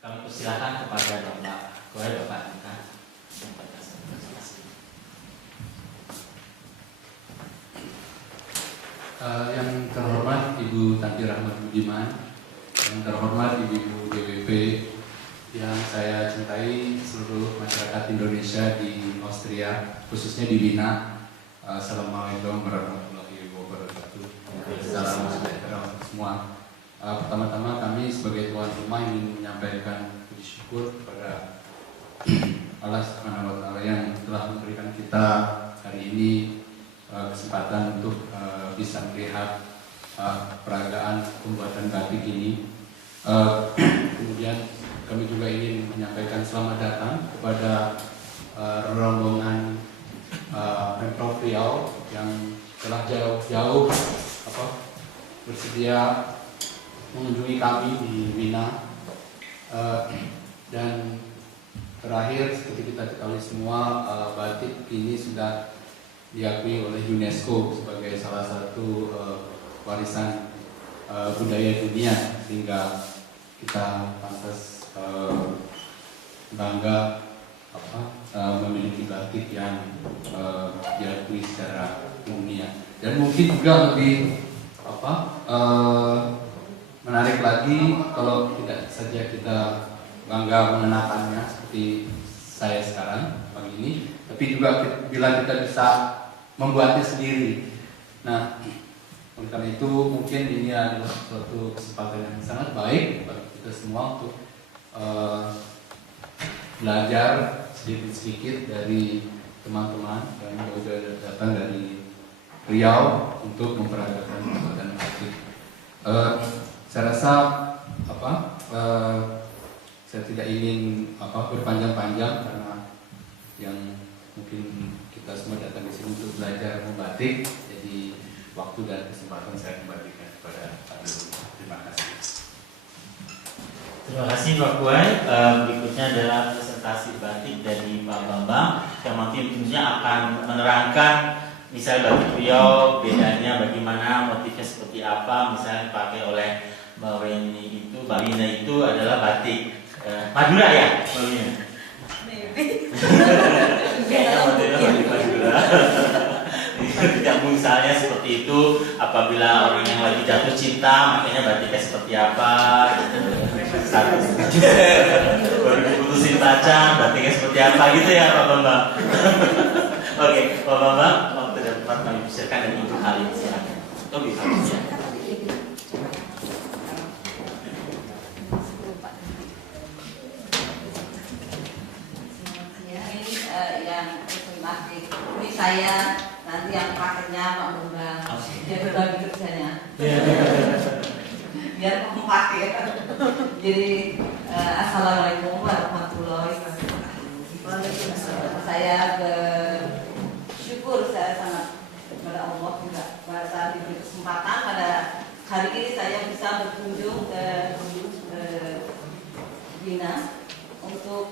Kami persilakan kepada Bapak Goel, Bapak Andika. Yang terhormat Ibu Tanti Rahmat Budiman, yang terhormat Ibu DWP, yang saya cintai seluruh masyarakat Indonesia di Austria, khususnya di Wina. Assalamualaikum warahmatullahi wabarakatuh. Salam sejahtera untuk semua. Pertama-tama kami sebagai tuan rumah ingin menyampaikan puji syukur kepada Allah Subhanahu wa Ta'ala yang telah memberikan kita hari ini kesempatan untuk bisa melihat peragaan pembuatan batik ini. Kemudian kami juga ingin menyampaikan selamat datang kepada rombongan Pemprov Riau yang telah jauh-jauh bersedia mengunjungi kami di Wina. Dan terakhir, seperti kita ketahui semua, batik ini sudah diakui oleh UNESCO sebagai salah satu warisan budaya dunia, sehingga kita pantas bangga memiliki batik yang diakui secara dunia. Dan mungkin juga lebih menarik lagi kalau tidak saja kita bangga mengenakannya seperti saya sekarang pagi ini, tapi juga bila kita bisa membuatnya sendiri. Nah, oleh karena itu mungkin ini adalah suatu kesempatan yang sangat baik bagi kita semua untuk belajar sedikit-sedikit dari teman-teman yang sudah datang dari Riau untuk memperagakan pembuatan batik. Saya rasa saya tidak ingin berpanjang-panjang karena yang mungkin kita semua datang di sini untuk belajar membatik. Jadi waktu dan kesempatan saya kembalikan kepada Pak Dirut. Terima kasih. Terima kasih Pak Goel. Berikutnya adalah presentasi batik dari Pak Bambang yang mungkin tentunya akan menerangkan misalnya batik Riau, bedanya bagaimana, motifnya seperti apa. Misalnya dipakai oleh Mbak Weni itu, Mbak Lina itu adalah batik Madura ya, Mbak Lina? Kayaknya motifnya batik Madura. Tidak misalnya seperti itu, apabila orang yang lagi jatuh cinta, makanya batiknya seperti apa. Baru diputusin pacar, batiknya seperti apa gitu ya Pak Bambang. Oke, Pak Bambang, waktu dan tempat kami persilakan dan Ibu Halim silakan. Lebih bagus ya. Ini saya nanti yang pakainya Pak Bambang, dia berbagi kerjanya. Biar kamu pakai. Jadi assalamualaikum warahmatullahi wabarakatuh. Saya bersyukur, saya sangat kepada Allah juga pada saat diberi kesempatan pada hari ini saya bisa berkunjung ke Wina untuk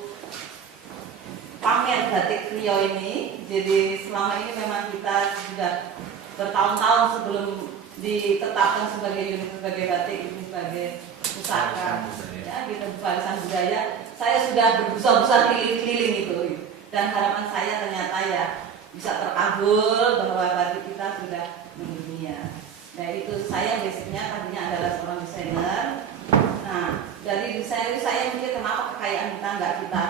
pamer batik Riau ini. Jadi selama ini memang kita sudah bertahun-tahun sebelum ditetapkan sebagai batik ini sebagai pusaka ya, kita warisan budaya, saya sudah berbusa-busa keliling-keliling itu, dan harapan saya ternyata ya bisa terkabul bahwa batik kita sudah mendunia. Nah itu saya basicnya tadinya adalah seorang desainer. Nah dari desainer saya mikir kenapa kekayaan kita nggak kita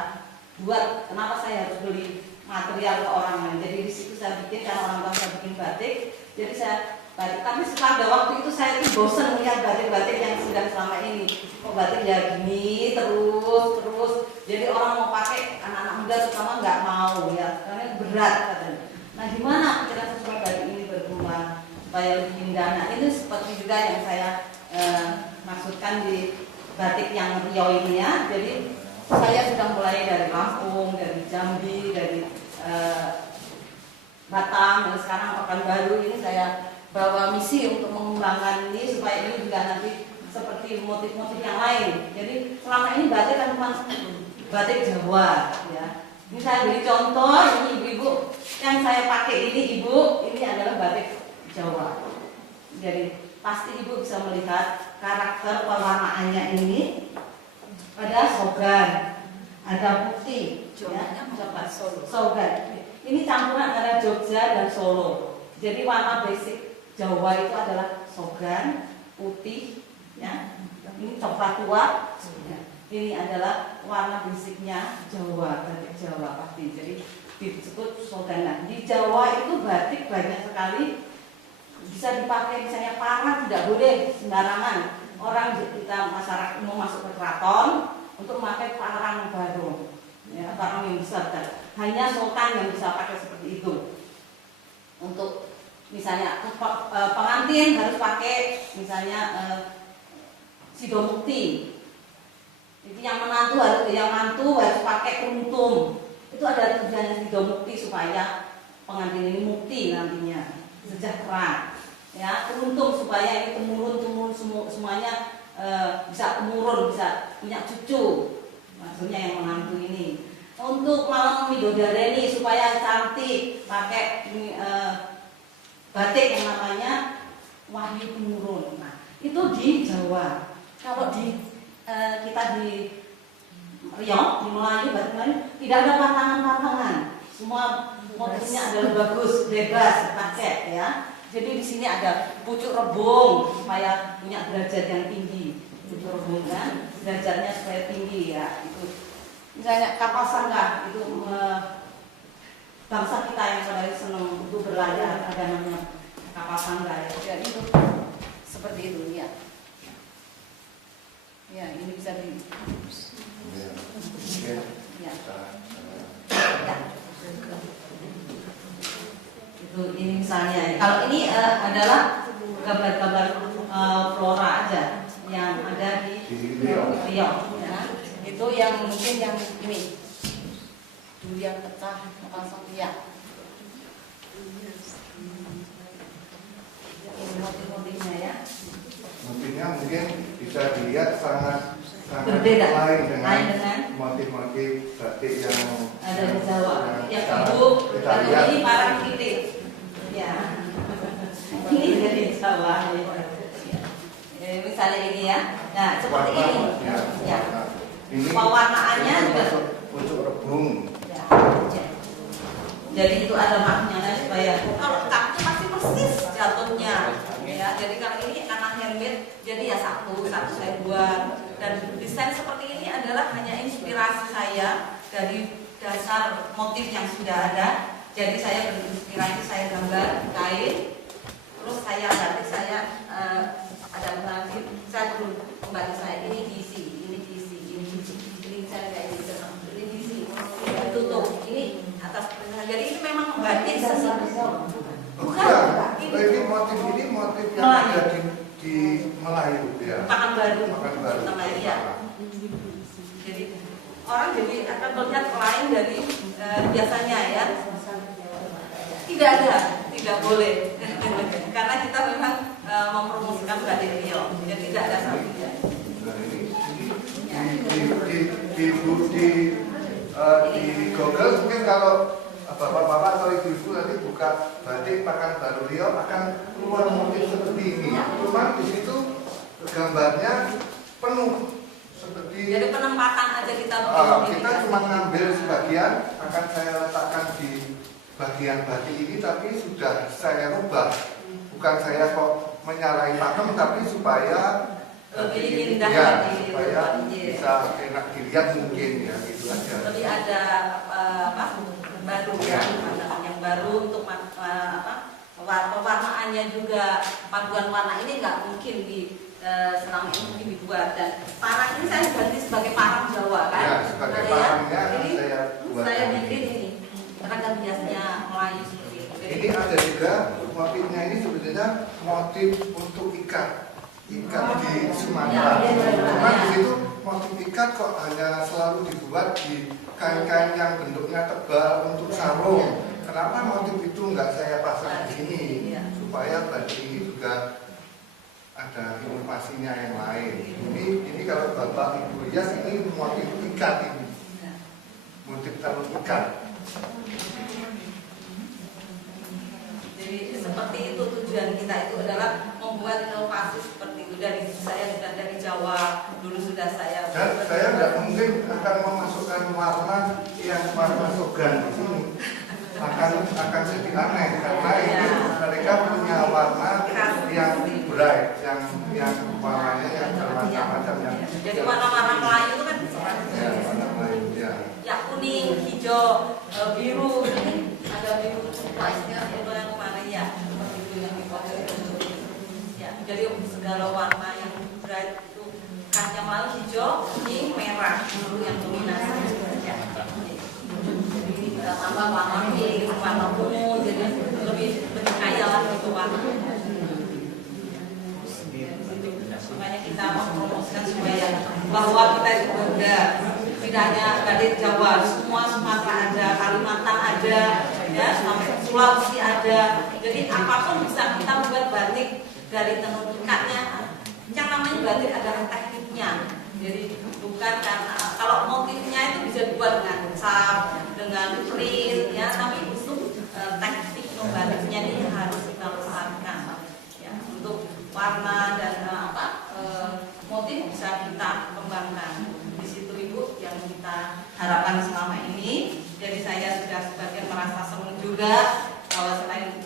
buat, kenapa saya harus beli material ke orang lain. Jadi di situ saya bikin, karena orang tua saya bikin batik, jadi saya batik. Tapi setelah waktu itu saya tuh bosan melihat batik-batik yang sudah selama ini. Kok batik ya gini terus. Jadi orang mau pakai, anak-anak muda terutama nggak mau ya, karena berat katanya. Nah gimana pikiran sebuah batik ini berkembang supaya lebih indah. Nah ini seperti juga yang saya maksudkan di batik yang Riau ini ya. Jadi saya sudah mulai dari Lampung, dari Jambi, dari Batam, dan sekarang Pekanbaru. Ini saya bawa misi untuk mengembangkan ini supaya ini juga nanti seperti motif-motif yang lain. Jadi selama ini batik kan cuma batik Jawa ya. Ini saya beri contoh, ini ibu-ibu yang saya pakai ini, ibu, ini adalah batik Jawa. Jadi pasti ibu bisa melihat karakter pewarnaannya ini. ada sogan, ada putih, ya, sogan. Ini campuran antara Jogja dan Solo. Jadi warna basic Jawa itu adalah sogan, putih, ya. Ini coklat tua. Ya. Ini adalah warna basicnya Jawa, batik Jawa pasti. Jadi disebut sogan. Nah, di Jawa itu batik banyak sekali bisa dipakai, misalnya parang tidak boleh sembarangan. Orang kita masyarakat umum masuk ke keraton untuk memakai parang baru, ya, parang yang besar. Hanya sultan yang bisa pakai seperti itu. Untuk misalnya pengantin harus pakai misalnya sidomukti. Itu yang mantu harus pakai kuntum. Itu ada tujuannya sidomukti supaya pengantin ini mukti nantinya, sejahtera. Ya, beruntung supaya ini temurun semuanya bisa temurun, bisa punya cucu. Maksudnya yang menantu ini. Untuk malam Midodareni supaya cantik, pakai batik yang namanya Wahyu Temurun. Nah, itu di Jawa. Kalau di kita di Riau, di Melayu, batik Melayu tidak ada pantangan-pantangan. Semua motifnya adalah bagus, bebas, pakai ya. Jadi di sini ada pucuk rebung supaya punya derajat yang tinggi. Pucuk rebung kan, derajatnya supaya tinggi ya. Itu misalnya kapal sanggah itu bangsa kita yang pada senang untuk berlayar ada namanya kapal sanggah ya. Jadi itu seperti itu ya. Ya ini bisa di. Ya. Ya. Ini misalnya, kalau ini adalah gambar-gambar flora aja yang ada di Riau, ya. Itu yang mungkin yang ini durian pecah langsung lihat. Ini motif-motifnya ya. Motifnya mungkin bisa dilihat sangat berbeda lain dengan motif-motif batik yang ada di Jawa. Yang ibu, ini parang titik. Ya, ini dari Jawa. Misalnya ini ya, nah seperti ini. Ya, pewarnaannya juga pucuk rebung. Ya. Jadi itu ada maknanya supaya kalau tak itu pasti persis jatuhnya. Ya, jadi kalau ini anak handmade, jadi ya satu saya buat. Dan desain seperti ini adalah hanya inspirasi saya dari dasar motif yang sudah ada. Jadi saya berinspirasi, saya gambar kain, terus saya batik, saya ada lagi, saya turun kembali saya ini diisi, ini saya kayak gitu, ini diisi, ini tutup, ini atas. Jadi ini memang batik sesi. Bukan, ini motif yang ada di Melayu ya. Pekanbaru. Ya. Jadi orang jadi akan melihat lain dari biasanya ya. Tidak boleh karena kita memang mempromosikan batik Riau, jadi tidak ada sapinya. Nah ini di Google mungkin kalau bapak-bapak atau ibu-ibu nanti buka batik Pekanbaru Riau akan keluar motif seperti ini. Cuma di situ gambarnya penuh seperti. Jadi penempatan aja kita. Kita cuma ngambil sebagian, akan saya letakkan di bagian batik ini, tapi sudah saya rubah. Bukan saya kok menyalahi pakem, tapi supaya lebih indah ya, lagi, supaya bisa enak dilihat mungkin ya, gitu aja. Lebih ada baru ya, pandangan yang baru untuk pewarnaannya juga, paduan warna ini nggak mungkin selama ini mungkin dibuat. Dan parang ini saya ganti sebagai parang Jawa kan? Ya, sebagai parangnya ini saya buat. Saya bikin ini. Seragam biasanya Melayu seperti itu. Ini ada juga motifnya, ini sebetulnya motif untuk ikat di Sumatera. Cuma di situ motif ikat kok hanya selalu dibuat di kain-kain yang bentuknya tebal untuk sarung. Kenapa motif itu nggak saya pasang di sini? Supaya batik ini juga ada inovasinya yang lain. Ini kalau bapak ibu hias ini motif ikat ini, motif taruh ikat. Jadi seperti itu tujuan kita itu adalah membuat membuat inovasi seperti itu. Dari saya sudah dari Jawa, dulu sudah saya. Dan saya nggak mungkin akan memasukkan warna yang warna sogan di sini. Akan jadi aneh karena ini mereka punya warna yang bright, yang warnanya yang bermacam-macam yang. Jadi warna-warna Melayu itu kan Ya, warna Melayu ya. ya kuning, hijau, biru, ada biru turquoise-nya itu yang kemarin ya, seperti itu yang dipakai. Ya, jadi segala warna yang bright itu khasnya Melayu hijau, kuning, merah, biru yang dominasi. Ya. Jadi ini kita tambah warna pink, warna ungu, jadi lebih kaya lah gitu warna. Makanya kita mempromosikan supaya bahwa kita itu bangga, tidak hanya Batik Jawa, semua Sumatera ada, Kalimantan ada, ya sampai Sulawesi ada. Jadi apapun bisa kita membuat batik dari tenun ikatnya. Yang namanya batik adalah tekniknya. Jadi bukan karena kalau motifnya itu bisa dibuat dengan cap, dengan print, ya, tapi untuk teknik membatiknya ini harus kita lestarikan. Ya, untuk warna dan motif bisa kita kembangkan. Di situ Ibu yang kita harapkan selama ini. Jadi saya sudah sebagian merasa senang juga bahwa selain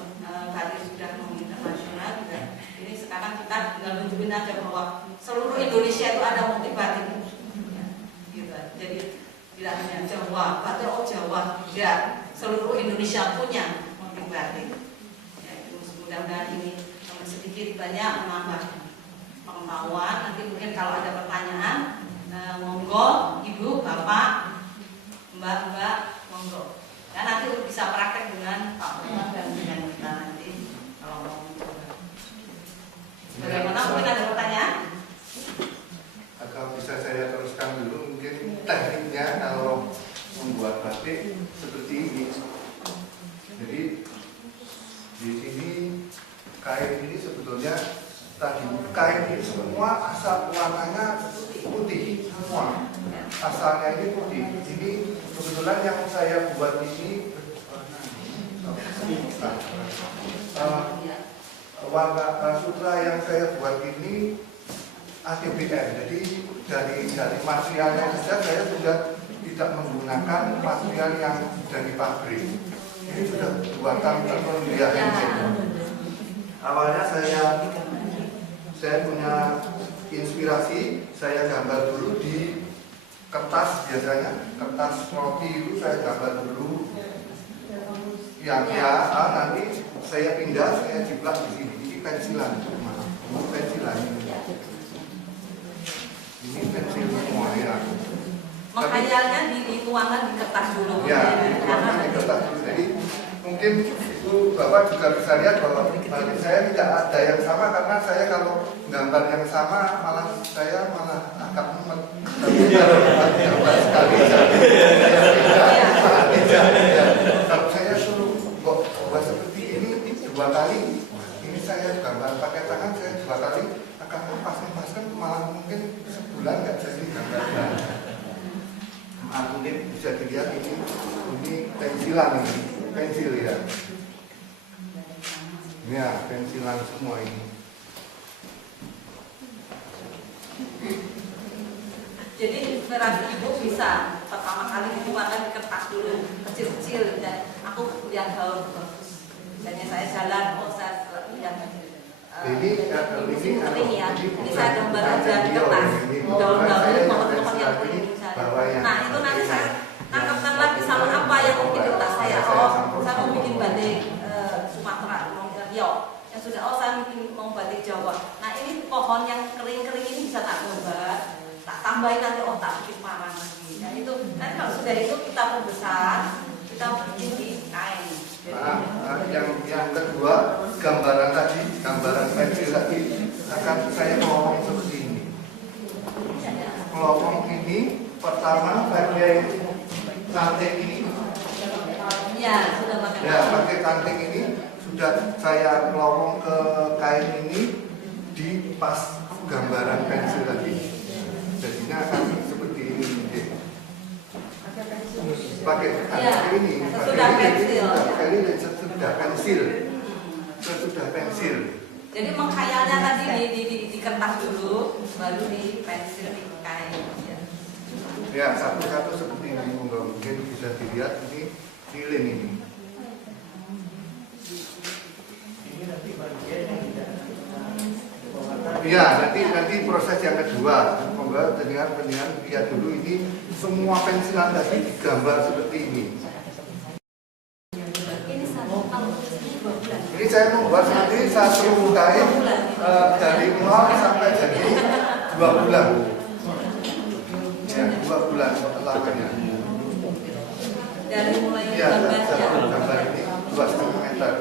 batik sudah internasional juga. Ini sekarang kita tinggal tunjukin aja bahwa seluruh Indonesia itu ada motif batik. Ya, gitu. Jadi tidak hanya Jawa, batik Jawa, tidak. Seluruh Indonesia punya motif batik. Ya, mudah-mudahan ini sedikit banyak menambah pengetahuan. Nanti mungkin kalau ada pertanyaan, monggo Ibu, Bapak, Mbak, monggo. Dan nanti bisa praktek dengan Pak Umar dan dengan kita nanti kalau mau mencoba. Bagaimana? Mungkin ada pertanyaan? Atau bisa saya teruskan dulu mungkin tekniknya kalau membuat batik seperti ini. Jadi di sini kain ini sebetulnya tadi kain ini semua asal warnanya putih semua, asalnya ini putih. Ini kebetulan yang saya buat ini warna sutra yang saya buat ini ATBM. Jadi dari materialnya saja saya sudah tidak menggunakan material yang dari pabrik. Ini sudah buatan tenun ya. Awalnya saya punya inspirasi, saya gambar dulu di kertas, biasanya kertas roti itu saya gambar dulu. Nanti saya pindah, saya jiplak di sini. Ini pensilan, pensilan ini. Ini pensil semua ya. Menghayalkan dituangkan di kertas dulu. Ya, dituangkan di kertas dulu. Jadi mungkin itu Bapak juga bisa lihat bahwa bagi saya tidak ada yang sama, karena saya kalau gambar yang sama saya malah agak mumet. Gambar sekali kalau saya suruh kok buat seperti ini 2 kali, ini saya gambar pakai tangan, saya 2 kali akan lepas-lepaskan, malah mungkin sebulan nggak jadi gambar. Mungkin bisa dilihat ini pensilan ini. Pensil ya. Ya, pensilan semua ini. Jadi inspirasi Ibu bisa pertama kali dituangkan di kertas dulu, kecil-kecil, dan aku lihat gaun bagus. Dan saya jalan, saya lihat ini kering ya. Ini saya gambar aja di kertas, daun-daun, pohon-pohon yang kering. Nah itu nanti saya tangkapkan lagi sama apa yang mungkin di kertas saya. Saya mau bikin batik Sumatera, Riau. Yang sudah, saya mau batik Jawa. Nah ini pohon yang kering-kering ini bisa tak gambar, tak tambahin nanti, tak bikin parang lagi. Nah itu, nanti kalau sudah itu kita perbesar, kita bikin di kain. Yang kedua, gambaran tadi, gambaran pensil tadi akan saya ngomong seperti ini. Ngomong ini pertama pakai cantik ini. Ya, sudah pakai. Ya, pakai cantik ini sudah saya ngomong ke kain ini di pas gambaran pensil tadi. Jadinya akan seperti ini. Pakai cantik ini. Sudah pensil. Sesudah pensil. Jadi menghayalnya tadi di kertas dulu, baru di pensil di kain. Ya, satu-satu seperti ini, mungkin bisa dilihat ini lilin ini. Iya, nanti proses yang kedua, semoga dengan lihat dulu ini semua pensilan tadi digambar seperti ini. Ini saya membuat nanti satu kain dari 0 sampai jadi 2 bulan. Ya, 2 bulan lamanya. Dari mulai Ya, gambar ini 2,5 meter.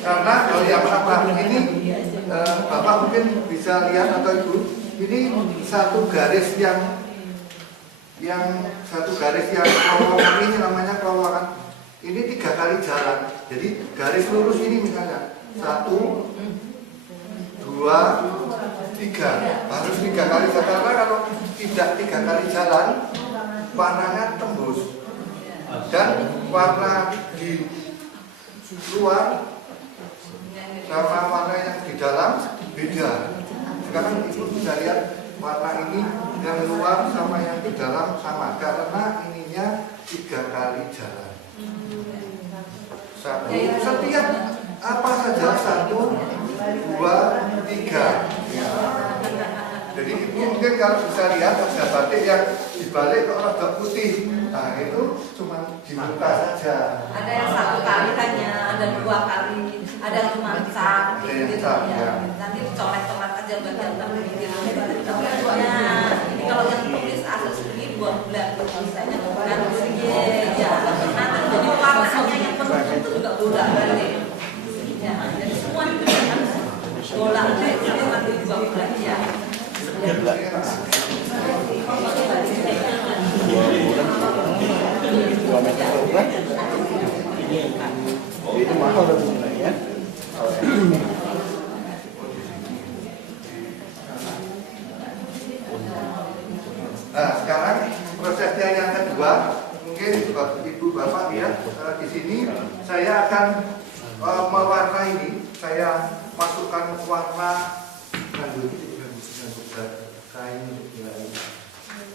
Karena kalau yang ini Bapak mungkin bisa lihat atau Ibu, ini satu garis yang kelowongan ini namanya kelowongan. Ini 3 kali jalan. Jadi garis lurus ini misalnya 1, 2, 3. Harus 3 kali jalan. Karena kalau tidak 3 kali jalan, warnanya tembus. Dan warna di luar sama warna yang di dalam beda. Sekarang Ibu bisa lihat warna ini yang luar sama yang di dalam sama karena ininya 3 kali jalan. Setiap apa saja 1, 2, 3. Ya. Jadi Ibu mungkin kalau bisa lihat ada batik yang dibalik kok rada putih. Nah itu cuma di muka saja. Ada yang 1 kali hanya, ada 2 kali, ada yang cuma cat gitu ya. Nanti coret-coret aja bagian terpinggir. Nah, ini kalau yang tulis asal sendiri 2 bulan misalnya kan ya. Nanti jadi warnanya yang penuh itu juga bolak-balik. Ya, jadi semua itu kan bolak-balik jadi nanti 2 bulan ya. Itu mahal sebenarnya. Nah, sekarang prosesnya yang kedua, mungkin Ibu Bapak ya, di sini saya akan mewarnai ini. Saya masukkan warna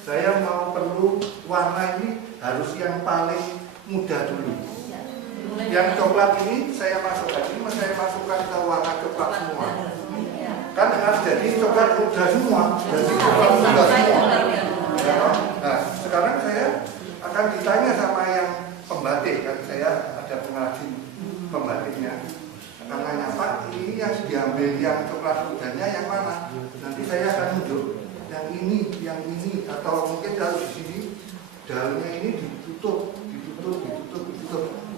saya mau perlu warna ini harus yang paling muda dulu. Yang coklat ini saya masukkan, ini saya masukkan ke warna coklat semua. Kan harus jadi coklat muda semua, jadi coklat muda semua. Nah, sekarang saya akan ditanya sama yang pembatik, kan saya ada pengrajin pembatiknya. Akan nanya, Pak, ini yang diambil yang coklat mudanya yang mana? Nanti saya akan tunjuk yang ini, atau mungkin kalau di sini daunnya ini ditutup.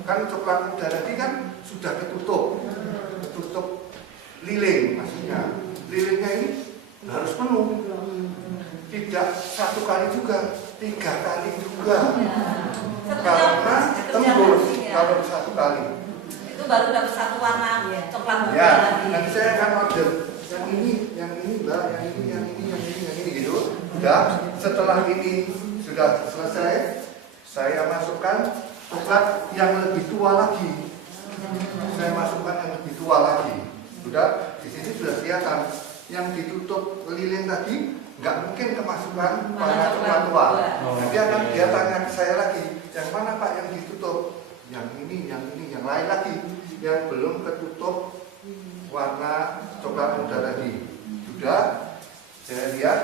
Kan coklat muda tadi kan sudah ketutup lilin, maksudnya lilinnya ini harus penuh, tidak 1 kali juga, 3 kali juga, karena tembus kalau 1 kali. Itu baru dapat 1 warna coklat muda Ya, lagi. nanti saya akan order yang ini mbak, yang ini gitu. Udah, setelah ini sudah selesai, saya masukkan coklat yang lebih tua lagi. Saya masukkan yang lebih tua lagi. Sudah, di sini sudah kelihatan yang ditutup lilin tadi nggak mungkin kemasukan warna coklat tua. Nanti akan dia tanya ke saya lagi, yang mana Pak yang ditutup? Yang ini, yang lain lagi, yang belum ketutup warna coklat muda tadi. Sudah, saya lihat,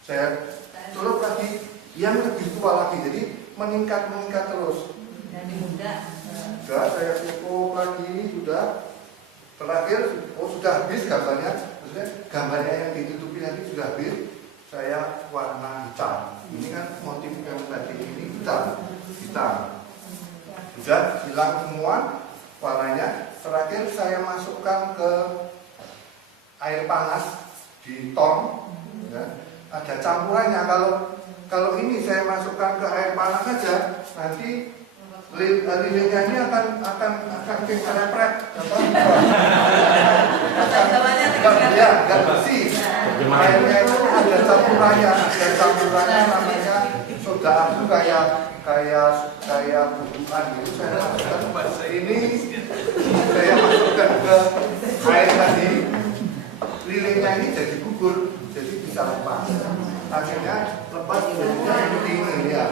saya tutup lagi yang lebih tua lagi. Jadi meningkat terus. Dari muda. Sudah, saya cukup lagi, sudah. Terakhir, sudah habis gambarnya. Maksudnya gambarnya yang ditutupi nanti sudah habis. Saya warna hitam. Ini kan motif yang tadi ini hitam. Sudah hilang semua warnanya. Terakhir saya masukkan ke air panas di tong. Ya. Ada campurannya. Kalau ini saya masukkan ke air panas saja, nanti lilinnya ini akan lepret, nggak bersih. Airnya itu ada campurannya namanya soda abu kayak bubukan gitu. Saya masukkan ini, saya masukkan ke air tadi lilinnya ini jadi gugur, jadi bisa lepas. Akhirnya lepas jadinya seperti ini ya.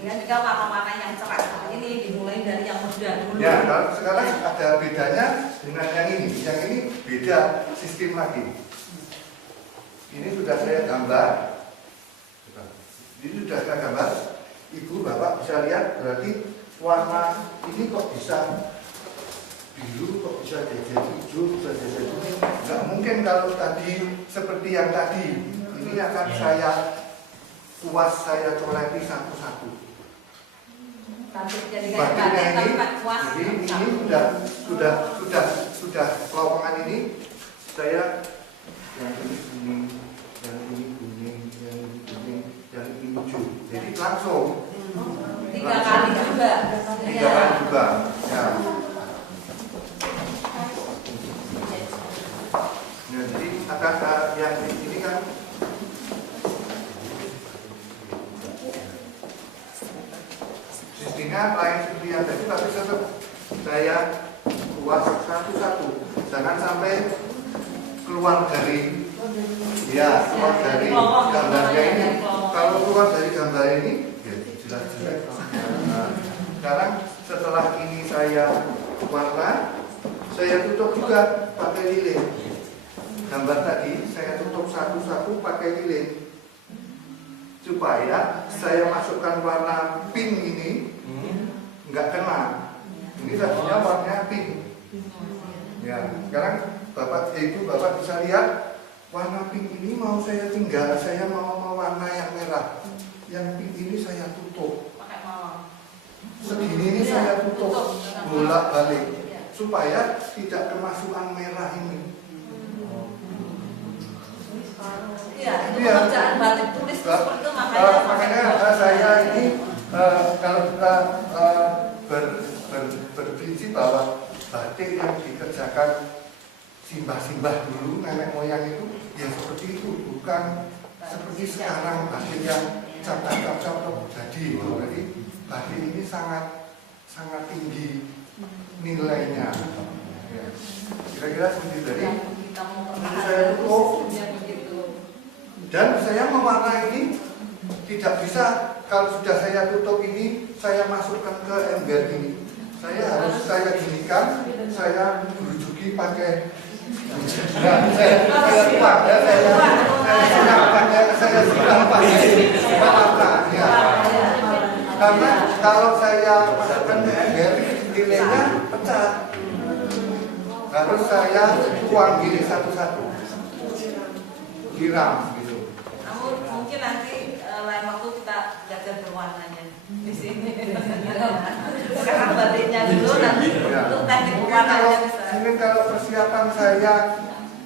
Dengan juga warna-warna yang cerah ini dimulai dari yang muda dulu. Ya, kalau sekarang ada bedanya dengan yang ini. Yang ini beda sistem lagi. Ini sudah saya gambar. Ini sudah saya gambar. Ibu, Bapak bisa lihat berarti warna ini kok bisa biru, kok bisa jadi hijau, bisa jadi kuning. Nggak mungkin kalau tadi seperti yang tadi. Ini akan saya kuas, saya coleki satu-satu. Jadi Batiknya ini, kuas. jadi ini sudah kelompokan ini saya yang ini kuning, yang ini kuning, yang ini kuning, yang ini hijau. Jadi langsung 3 kali juga. 3 kali juga. Ya. Nah, jadi akan yang ini kan sistemnya lain seperti yang tadi, tapi tetap saya kuas satu-satu. Jangan sampai keluar dari gambarnya ini. Kalau keluar dari gambar ini, ya jelas jelek. Nah, sekarang setelah ini saya warna, saya tutup juga pakai lilin. Gambar tadi saya tutup satu-satu pakai lilin supaya saya masukkan warna pink ini nggak kena. Ini tadinya warnanya pink. Ya, sekarang Bapak Ibu Bapak bisa lihat warna pink ini mau saya tinggal, saya mau warna yang merah. Yang pink ini saya tutup. Pakai malam. Segini ini saya tutup bolak-balik supaya tidak kemasukan merah ini. Iya, itu pekerjaan batik tulis seperti itu makanya saya ini kalau kita berprinsip bahwa batik yang dikerjakan simbah-simbah dulu, nenek moyang itu ya seperti itu, bukan seperti sekarang batik yang cap-cap jadi. Jadi batik ini sangat tinggi nilainya. Ya. Kira-kira seperti dari saya tutup. Dan saya mewarna ini tidak bisa kalau sudah saya tutup ini saya masukkan ke ember ini. Saya harus saya ginikan, saya gerujuki pakai saya tuang ya, saya siram pakai warna ya. Karena kalau saya masukkan ke ember nilainya pecah. Harus saya tuang gini satu-satu. Siram gitu. Mungkin nanti lain waktu kita belajar berwarnanya di sini. Sekarang batiknya dulu, nanti untuk teknik berwarnanya bisa. Ini kalau persiapan saya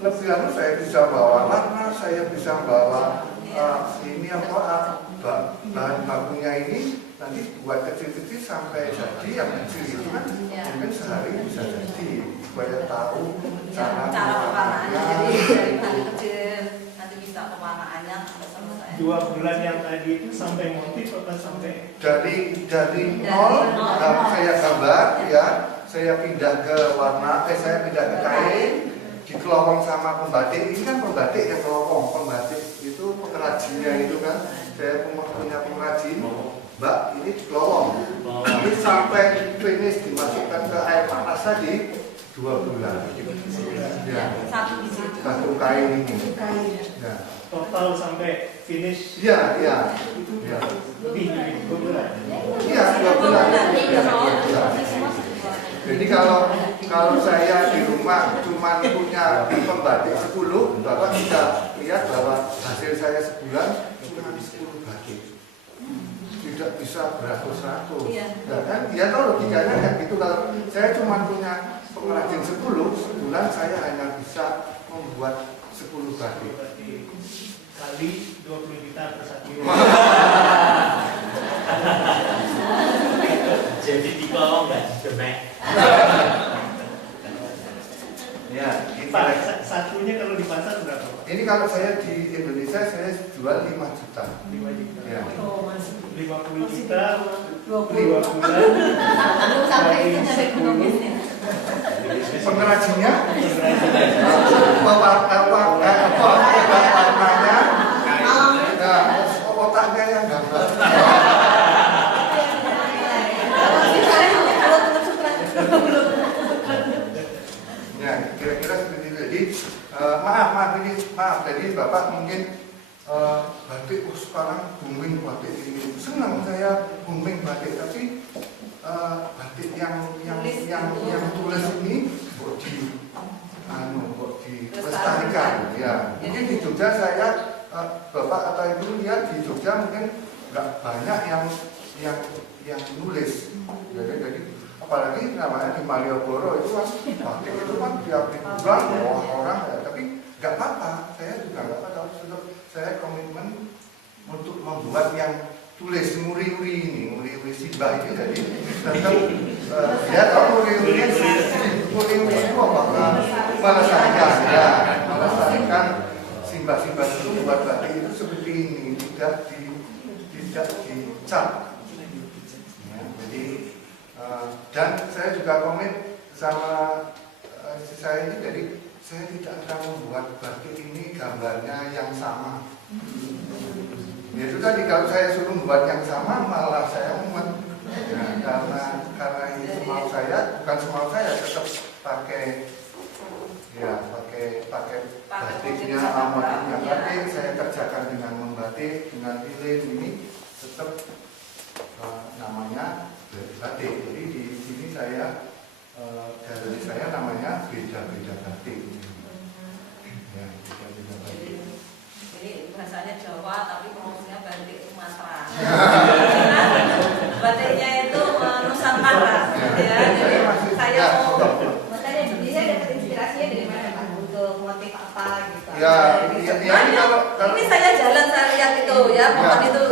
lebih lama, saya bisa bawa warna, saya bisa bawa ini apa bahan bakunya ini nanti buat kecil-kecil sampai jadi yang kecil itu kan mungkin sehari bisa jadi supaya tahu cara pewarnaannya. Jadi dari bahan kecil nanti bisa pewarnaannya sampai selesai. 2 bulan yang tadi itu sampai motif atau sampai dari nol saya gambar ya, saya pindah ke warna, saya pindah ke kain, dikelowong sama pembatik. Ini kan pembatik yang kelowong, pembatik itu pengrajinnya itu kan, saya punya pengrajin, Mbak, ini dikelowong. Ini sampai finish dimasukkan ke air panas tadi 2 bulan. Ya. Satu kain ini. Ya. total sampai finish? Iya. Lebih dari 2 bulan. Iya, 2 bulan. Jadi kalau saya di rumah cuma punya pembatik 10, Bapak bisa lihat bahwa hasil saya sebulan cuma 10 batik. Tidak bisa beratus-ratus. Nah, kan dia tahu logikanya kayak gitu. Kalau saya cuma punya pengrajin 10, sebulan saya hanya bisa membuat 10 batik. Kali 20 juta per 1 kilo. Jadi dikolong nggak demek. Ya, Pak, satunya kalau di pasar berapa? ini kalau saya di Indonesia saya jual 5 juta. 5 juta. Ya. 50 juta 2 20 bulan. sampai itu nyampe ekonomisnya. pengrajinnya, warnanya, otaknya yang gambar. Ya, kira-kira seperti itu. Jadi maaf. Jadi Bapak mungkin batik sekarang booming batik ini. Senang saya booming batik, tapi batik yang tulis ini kok dilestarikan. Ya, mungkin di Jogja saya Bapak atau Ibu lihat di Jogja mungkin nggak banyak yang nulis. Jadi apalagi namanya di Malioboro itu kan batik itu kan tiap liburan orang ya, tapi nggak apa-apa. Saya juga nggak apa-apa. Saya komitmen untuk membuat yang tulis muri-uri Simbah ini, jadi tetap ya tahu muri-uri itu apa? Melestarikan Simbah itu buat batik itu seperti ini, tidak dicap. Ya, jadi dan saya juga komit sama saya ini, jadi saya tidak akan membuat batik ini gambarnya yang sama. Ya itu tadi, kalau saya suruh membuat yang sama malah saya mumet. Ya, karena ini semau saya, bukan semau saya, tetap pakai batiknya, motifnya batik. Saya kerjakan dengan membatik, dengan lilin ini tetap namanya batik. Jadi di sini saya galeri saya namanya beda-beda batik. Ya, beda-beda batik. Jadi bahasanya Jawa tapi ngomongnya batik Sumatera. Batiknya itu Nusantara. Ya, jadi saya mau makanya bisa dapat inspirasinya dari mana Pak untuk motif apa gitu. Ya, ini saya jalan saya lihat itu ya, pohon itu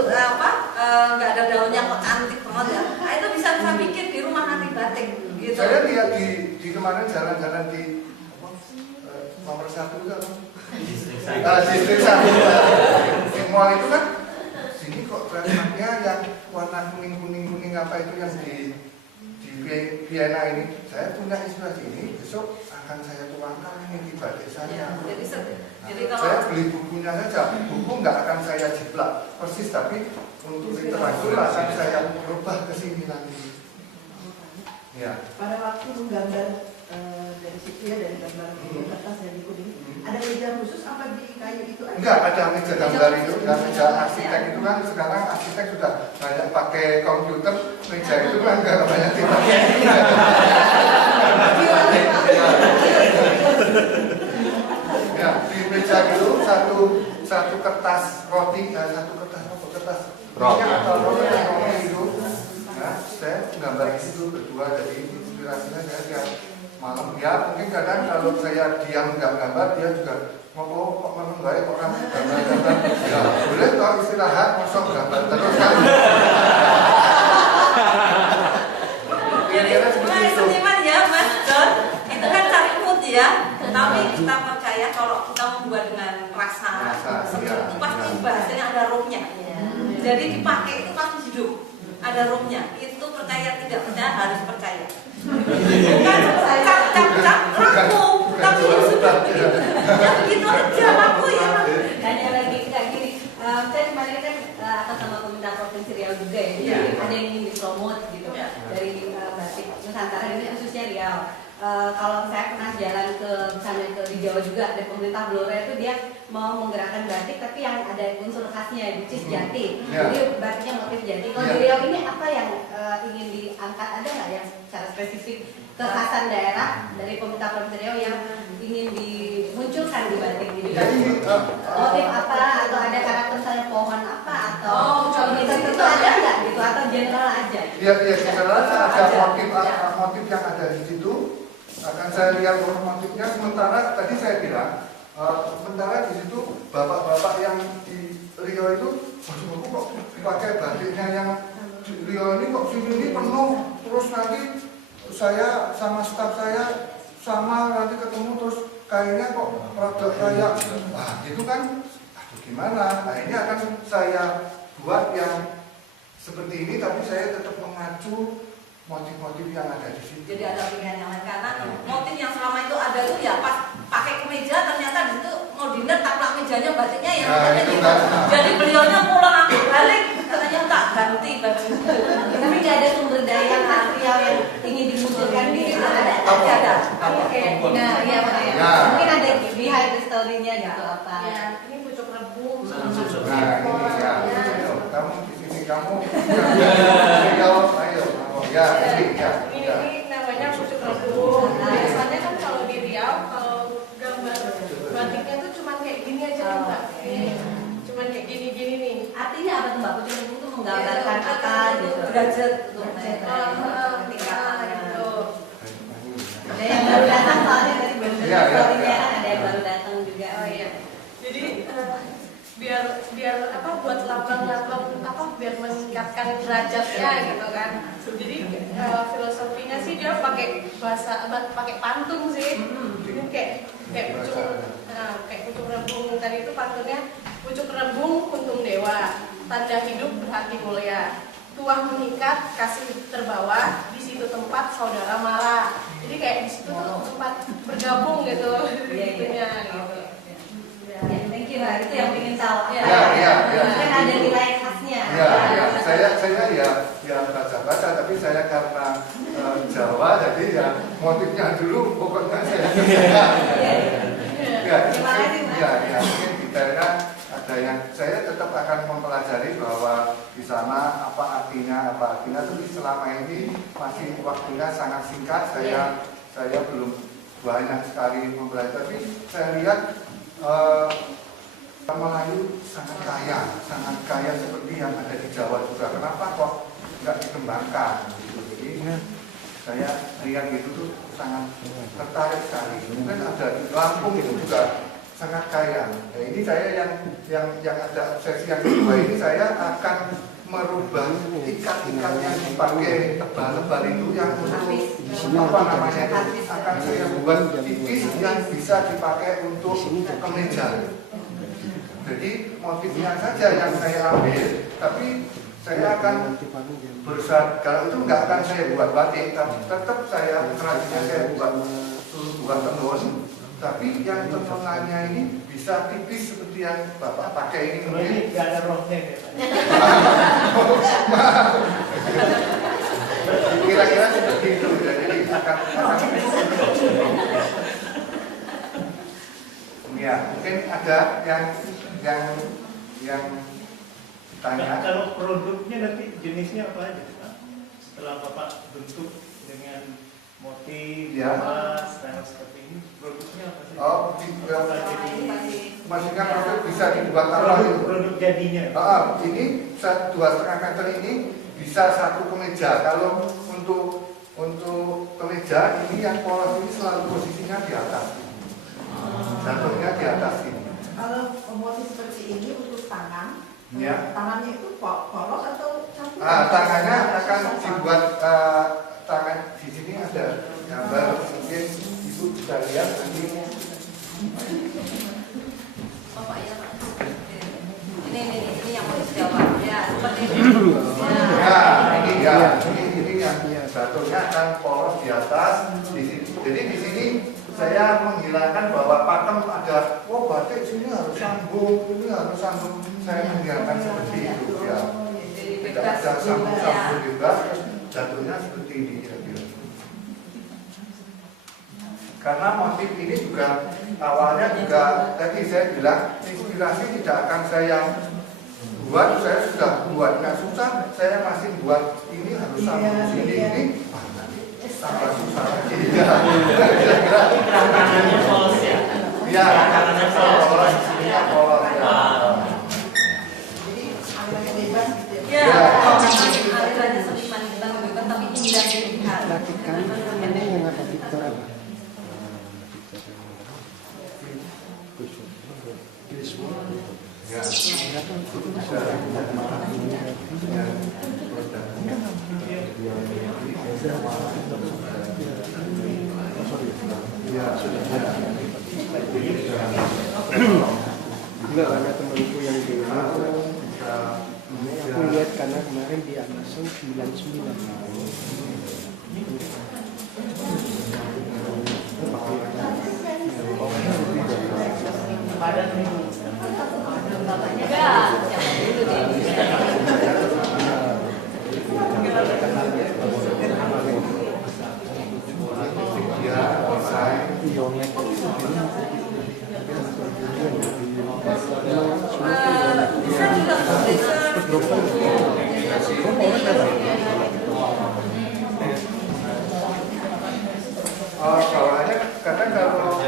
nggak ada daunnya kok cantik banget ya. Nah, itu bisa saya bikin di rumah nanti batik gitu. Saya lihat di kemarin jalan-jalan di nomor 1 itu apa? Distrik 1. Di mall itu kan sini kok trademarknya yang warna kuning apa itu yang di Vienna ini. Saya punya inspirasi ini, besok akan saya tuangkan ini di batik saya. Jadi kalau saya beli bukunya saja, buku nggak akan saya jiplak persis, tapi untuk literatur akan saya rubah ke sini nanti. Ya. Pada waktu menggambar dari situ ya, dari gambar kertas dan di kuning, ada meja khusus apa di kayu itu? Enggak, ada meja gambar itu, dan meja arsitek itu kan sekarang arsitek sudah banyak pakai komputer, meja itu kan nggak banyak dipakai. Ya, di meja itu satu kertas roti, satu kertas roti atau roti itu. Nah, saya gambar di situ berdua, jadi inspirasinya saya tiap malam. Ya, mungkin kadang kalau saya diam nggak gambar, dia juga mau kok menunggu orang gambar. Ya, boleh toh istirahat, masuk gambar terus kan. jadi seniman ya Mas John, itu kan cari mood ya. Tapi kita percaya kalau kita membuat dengan rasa itu pasti bahasanya ada rohnya. Jadi dipakai itu pasti hidup. Ada rohnya, itu percaya tidak percaya harus percaya. Bukan cap laku, tapi sudah begitu. Ya begitu aja laku ya. Hanya lagi kayak gini. Saya kemarin kan atas nama pemerintah Provinsi Riau juga ya. Jadi ada yang ingin dipromot gitu dari batik Nusantara ini khususnya Riau. Kalau saya pernah jalan ke misalnya di Jawa juga, ada pemerintah Blora itu dia mau menggerakkan batik tapi yang ada unsur khasnya, which is jati. Jadi batiknya motif jati. Kalau di Riau ini apa yang ingin diangkat, ada nggak yang secara spesifik kekhasan daerah dari pemerintah Provinsi Riau yang ingin dimunculkan di batik ini? Motif apa, atau ada karakter misalnya pohon apa, atau itu ada nggak gitu, atau general aja? Iya, general ada motif yang ada di situ. Akan saya lihat motifnya. Sementara tadi saya bilang, sementara di situ bapak-bapak yang di Riau itu, aku kok pakai batiknya yang di Riau ini kok sini ini penuh, terus nanti saya sama staf saya sama nanti ketemu terus kayaknya kok produk kayak, wah itu kan, aduh gimana? Nah ini akan saya buat yang seperti ini, tapi saya tetap mengacu motif-motif yang ada di situ. Jadi ada pilihan yang lain karena motif yang selama itu ada tuh ya pas pakai kemeja ternyata di situ mau dinner taplak mejanya batiknya ya makanya itu gitu. kan. Jadi beliaunya pulang ambil balik katanya tak ganti baju. Tapi nggak ada sumber daya material yang ingin dimunculkan di situ. Ada. Oke. Nah, iya makanya. Ya. Mungkin ada behind the story-nya gitu apa? Ya, ini pucuk rebung. Nah ini ya, ayo, kamu di sini kamu, ayo, ya ini ya. Ini namanya pucuk rebung. Biasanya kan kalau di Riau, kalau gambar batiknya tuh cuma kayak gini aja kan, Mbak. Cuman kayak gini-gini nih. Artinya apa tuh Mbak? Pucuk rebung itu menggambarkan apa gitu? Derajat untuk tingkatannya. Ada yang baru datang soalnya dari bener Iya, iya, story-nya iya. kan ada yang baru datang juga. Oh iya. Jadi biar apa buat lambang-lambang apa biar meningkatkan derajatnya gitu kan. Jadi filosofinya sih dia pakai bahasa pakai pantun sih. Jadi kayak pucuk rebung tadi itu pantunnya pucuk rebung untung dewa, tanda hidup berhati mulia, tuah mengikat kasih terbawa, di situ tempat saudara marah. Jadi kayak di situ tuh tempat bergabung gitu gitunya gitu. Ya, thank you. Nah, itu yang ingin tahu. Ya. Kan ada nilai khasnya. Ya, saya ya baca-baca, tapi saya karena Jawa, jadi ya motifnya dulu pokoknya saya. Terima kasih, Mas. Ya, mungkin detailnya ada yang saya tetap akan mempelajari bahwa di sana apa artinya, tapi selama ini masih waktunya sangat singkat. Saya belum banyak sekali mempelajari, tapi saya lihat Melayu sangat kaya seperti yang ada di Jawa juga. Kenapa kok nggak dikembangkan? Gitu. Jadi saya lihat itu tuh sangat tertarik sekali. Mungkin ada di Lampung itu juga sangat kaya. Nah, ini saya yang ada obsesi yang kedua ini saya akan merubah ikat-ikat yang dipakai tebal-tebal itu yang untuk apa namanya itu akan saya buat tipis yang bisa dipakai untuk kemeja. Jadi motifnya saja yang saya ambil, tapi saya akan berusaha kalau itu nggak akan saya buat batik, tapi tetap saya kerasnya saya buat tenun. Tapi yang tenunannya ini bisa tipis seperti yang Bapak pakai ini Kalau mungkin. ini nggak ada rohnya ya. Kira-kira seperti itu. Jadi akan ya mungkin ada yang tanya. Nah, kalau produknya nanti jenisnya apa aja Pak? Setelah Bapak bentuk dengan motif, Ya. style seperti ini, produknya apa sih? Oh, maksudnya produk bisa dibuat apa itu? Produk jadinya. Ini 2,5 meter ini bisa satu kemeja. Kalau untuk kemeja ini yang polos ini selalu posisinya di atas. Jatuhnya di atas ini. Kalau motif seperti ini untuk tangan, Ya. tangannya itu polos atau campur? Tangannya akan dibuat tangan di sini ada gambar, mungkin ibu bisa lihat nanti. Oh Pak ya Pak. Ini yang mau dijawab. Ya seperti ini. Ini yang jatuhnya akan polos di atas. Di sini. Jadi di sini saya menghilangkan bahwa pakem ada, batik sini harus sambung, ini harus sambung. Saya menghilangkan seperti itu ya. Tidak ada sambung-sambung bebas, jatuhnya seperti ini kira-kira. Karena motif ini juga awalnya juga tadi saya bilang inspirasi tidak akan saya buat, saya sudah buatnya susah, saya masih buat ini harus sambung sini ini. Tambah susah lagi. Tangannya polos ya? Iya, tangannya polos. Iya, polos. Jadi alirannya bebas gitu ya. Ya, Ya. alirannya seniman bebas tapi indah dilihat. Lakukan mana yang ada di Torah. Enggak, ada temanku yang di aku lihat karena kemarin di Amazon 99. Kalau ada, karena kalau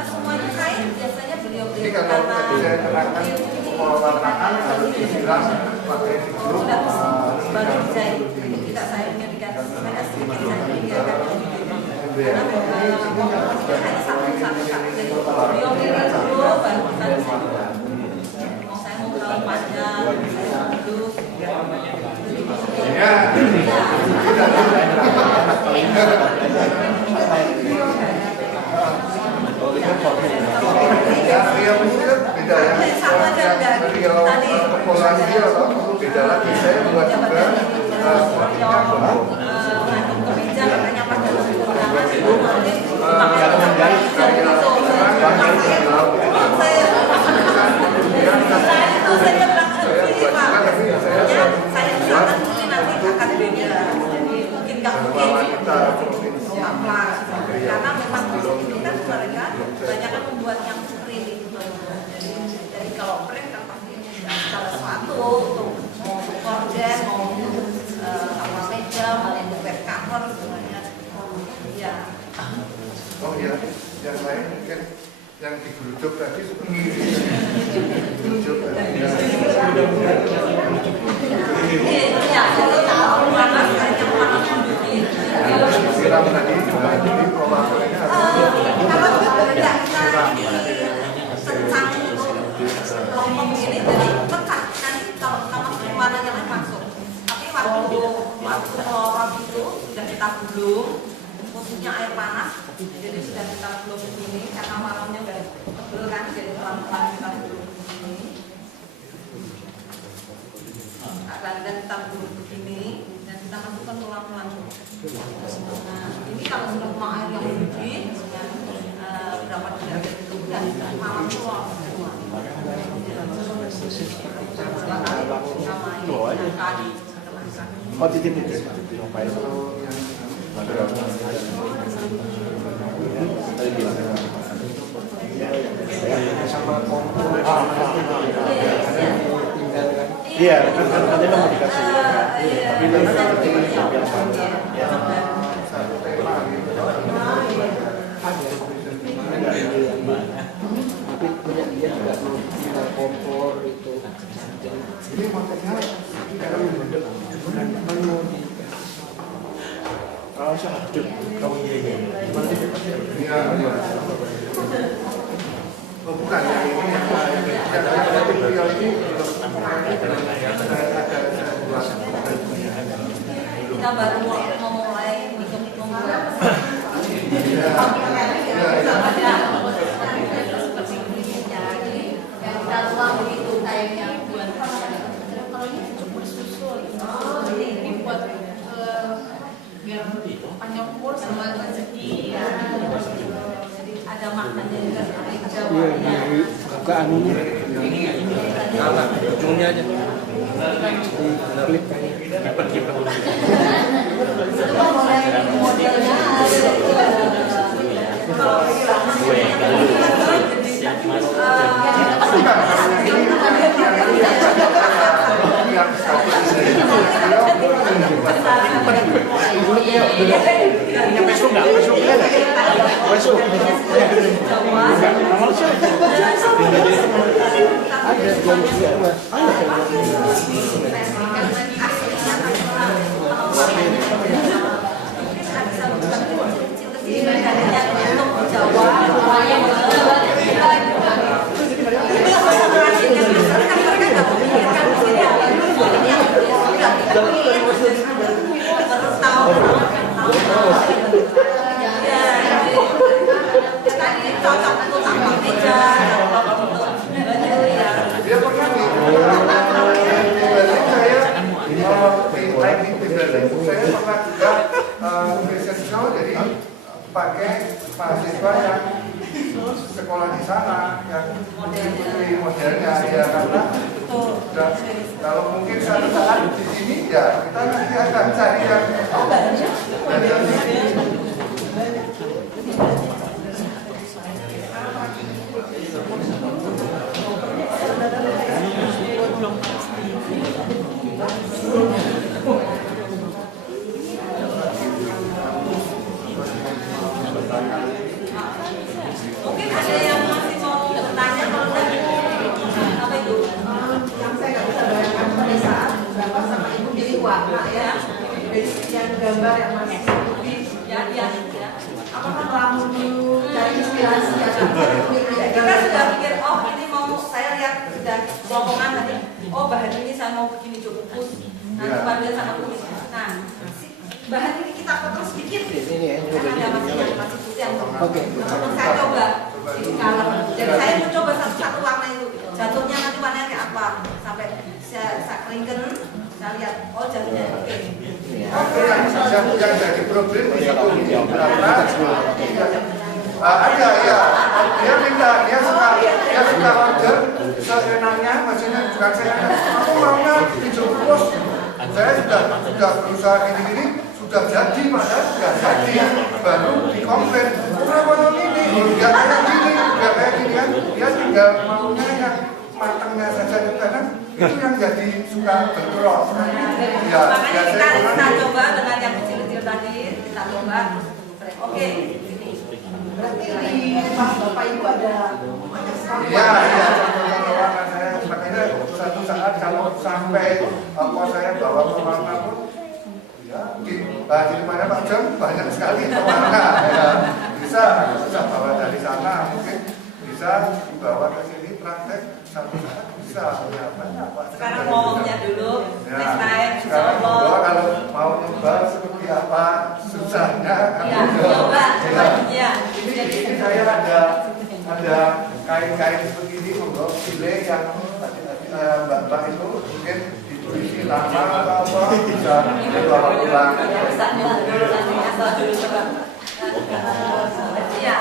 semuanya kain biasanya beliau ini kalau tadi saya terangkan pewarnaan harus disiram pakai dulu baru dijahit. Tidak sayangnya dikasih saya sedikit saja biarkan karena hanya satu jadi beliau pilih dulu baru kita bisa mau saya mau terlalu panjang dulu ya Rio itu beda ya. Rio Polandia atau beda lagi. Saya buat juga kemeja katanya pada undangan itu nanti pakai saya bilang ini Pak saya sangat mungkin nanti akan beda jadi mungkin nggak mungkin apa karena memang di sini kan mereka banyak kan membuat yang print jadi kalau print kan pasti segala sesuatu untuk mau korden mau apa meja mau web cover semuanya ya oh ya yang lain mungkin yang digerujuk tadi seperti gerujuk tadi ya jadi kalau panas yang panas siram tadi jadi pewarnaannya kalau tidak kita sencang lompong ini jadi pekat nanti kalau warnanya lain masuk tapi waktu melorot itu sudah kita belum khususnya air panas jadi sudah kita belum ini karena malamnya udah tebel kan jadi pelan-pelan kita belum ini dan kita belum begini dan kita masukkan pelan-pelan nah ini kalau sudah mau air yang suci berapa derajat itu dan malam keluar semua Oh, titip itu. Iya, kan katanya mau dikasih. Tapi kalau satu tema tapi punya dia juga mau tinggal kompor itu. ini motifnya Kalau sangat hidup, kamu iya. oh bukan yang ini yang tadi beliau ini kita baru mau mulai untuk membuat seperti ini ya jadi kita ruang begitu kayaknya buat Kalau ini cukup susul, jadi ini buat biar panjang umur sama rezeki. jadi ada maknanya juga seperti Iya, buka anunya. Apa? Ujungnya aja. Klik kayaknya. modelnya Punya Facebook nggak? Facebooknya nggak? Facebook. Ada jam juga mas. dia pernah nih saya di Berlin ya, karena dan kalau mungkin satu saat di sini ya kita nanti akan cari yang Mungkin ada yang masih mau bertanya kalau tadi apa itu? Yang saya nggak bisa bayangkan pada saat Bapak sama Ibu pilih warna ya, dari sekian gambar yang masih putih, Ya. apakah kamu dulu cari inspirasi atau Kita sudah pikir, oh ini mau saya lihat sudah kelompongan tadi. Oh bahan ini saya mau begini coba kukus. Nanti bandel sama kumis. Nah, bahan ini kita potong sedikit. Karena ada masih putih yang saya coba di color. Jadi saya mencoba satu-satu warna itu. Jatuhnya nanti warnanya kayak apa? Sampai saya keringkan, saya lihat. Oh jatuhnya oke. yang jadi problem di situ karena ada ya dia minta dia suka order seenaknya, maksudnya bukan seenaknya, aku maunya hijau terus. Saya sudah berusaha gini sudah jadi, padahal sudah jadi, baru dikomplain kenapa ini nggak kayak gini kan, dia tinggal maunya yang matangnya saja, karena itu yang jadi suka bentrok. Ya, makanya kita coba dengan yang kecil-kecil tadi, kita coba. Oke. berarti di Bapak Ibu ada banyak sekali. Iya, contoh-contoh saya makanya satu saat kalau sampai saya bawa ke mana pun, ya di mana Pak Jam banyak sekali pewarna, ya bisa bawa dari sana, mungkin bisa dibawa ke sini praktek satu saat bisa, ya banyak Pak. Sekarang ngomongnya dulu, next time Sekarang insyaallah. kalau mau nyoba seperti apa susahnya, Ya, coba ya. Ini saya ada kain-kain seperti ini, monggo pilih yang mbak itu mungkin ditulis nama atau apa bisa dibawa pulang. Bisa dulu nanti asal dulu coba. Iya.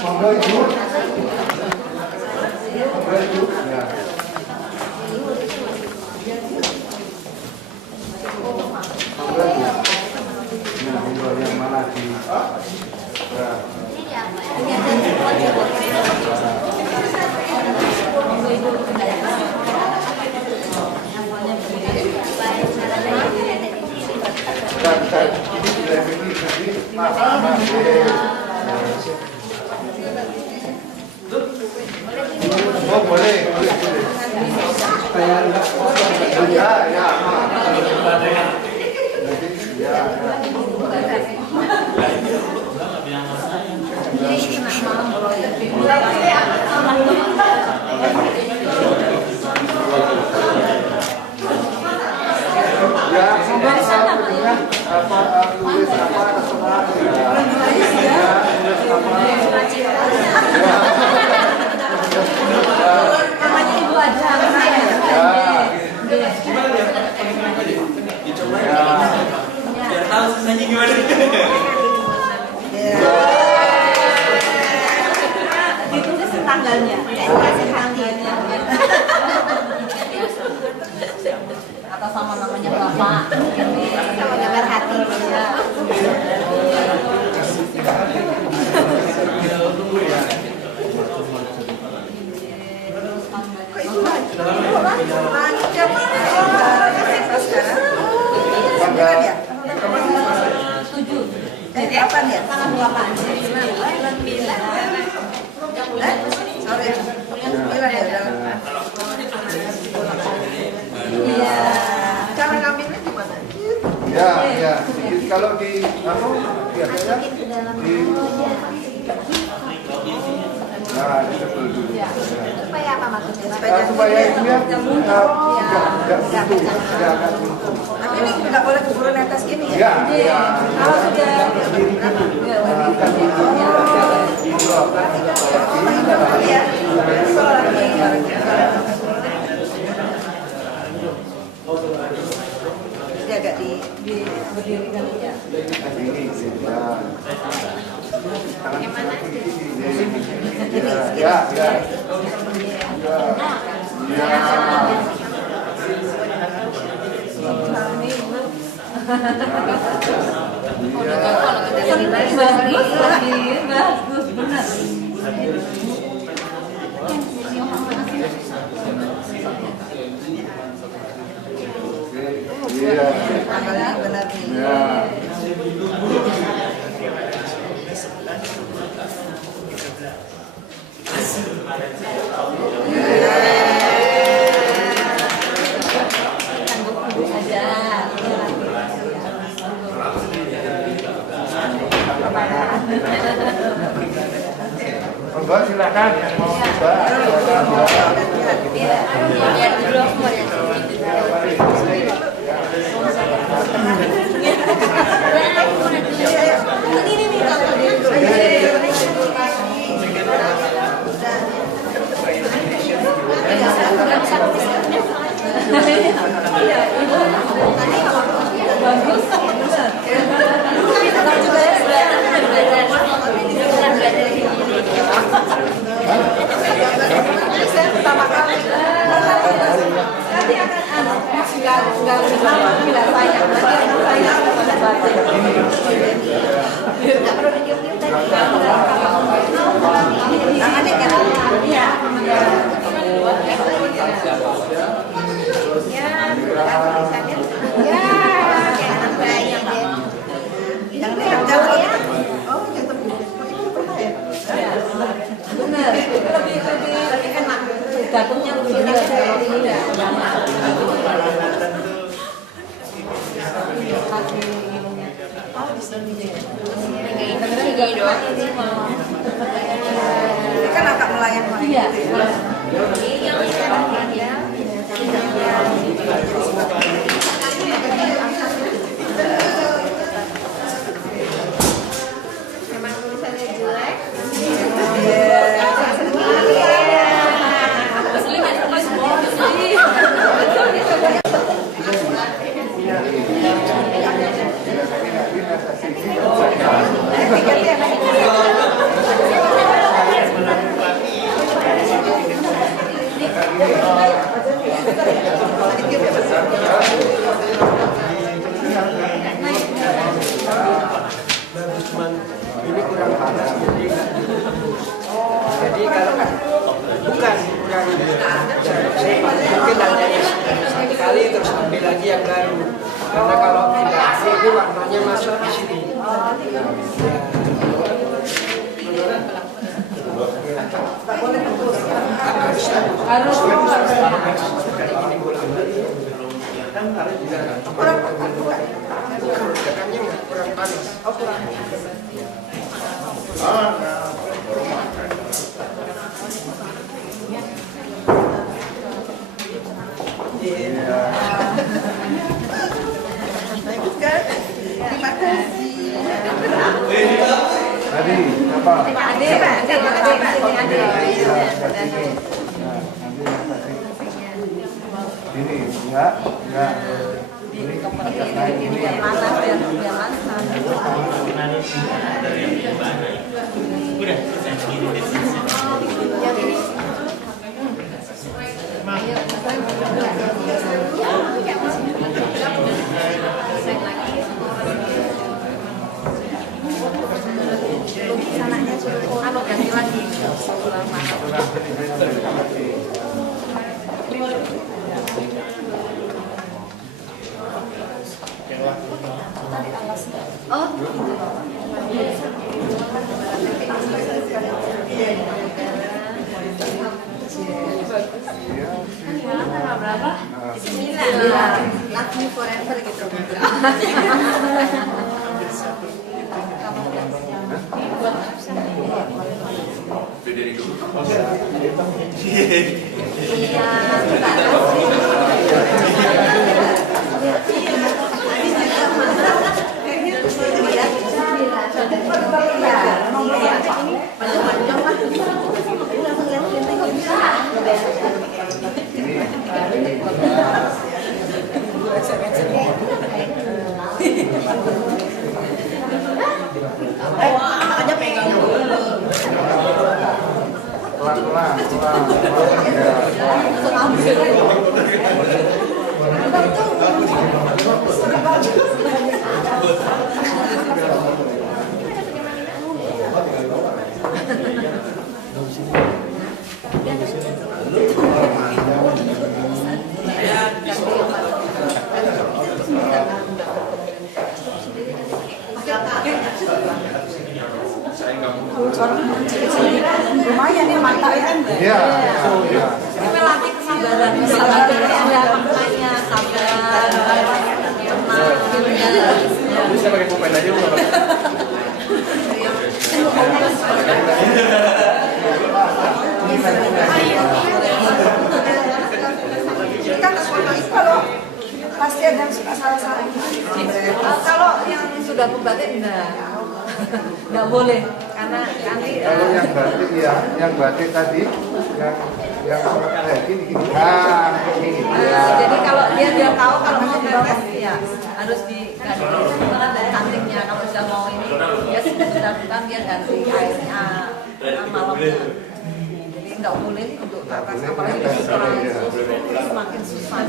Monggo Ibu. Monggo Ibu. Ya. Monggo Ibu. Nah, monggo yang mana di? Ya. Oh boleh. Supaya ya. Namanya Ibu aja saya. Biar tahu susahnya gimana. Ditulis tanggalnya. Kasih tanggalnya. Atau sama namanya Bapak. Sama gambar hati. Jadi apa nih? Tanggal 8. Sorry, 9 ya. ya. Kalau di apa biasanya di nah disebel dulu. Supaya apa maksudnya? Supaya itu ya nggak buntu. Tapi ini nggak boleh keburu netes gini ya? Ya, ya. Kalau sudah agak berdirikan ya. Yang mana? Ya, ya. Bagus, benar. Iya. Benar nih. Ya. Monggo silakan yang mau coba. Jatuhnya lebih berat kalau tidak. Ini kan agak melayang. Iya. Memang tulisannya jelek. Bagus, cuman ini kurang panas, jadi kalau bukan kurang mungkin ada sekali terus ambil lagi yang baru, karena kalau tidak ini warnanya masuk di sini. Tekannya kurang panas. Terima kasih. Tadi apa? Ini enggak. Udah, selesai begini desisnya. Berapa? Love you forever gitu. Makanya pegang dulu. Pelan-pelan. Lumayan ya mantap ya. Iya. Melatih kesabaran, makanya sabar. Bisa pakai pemain aja bu. Ini kan kalau pasti ada yang suka salah-salah. Kalau yang sudah pembatik enggak boleh karena nanti Kalau yang batik ya, yang batik tadi, yang kayak gini. Ini. jadi kalau dia tahu kalau mau beres ya harus diganti dari cantiknya. Kalau sudah mau ini ya sudah bukan dia ganti airnya malamnya. Jadi nggak boleh untuk atas apalagi di sutra semakin susah.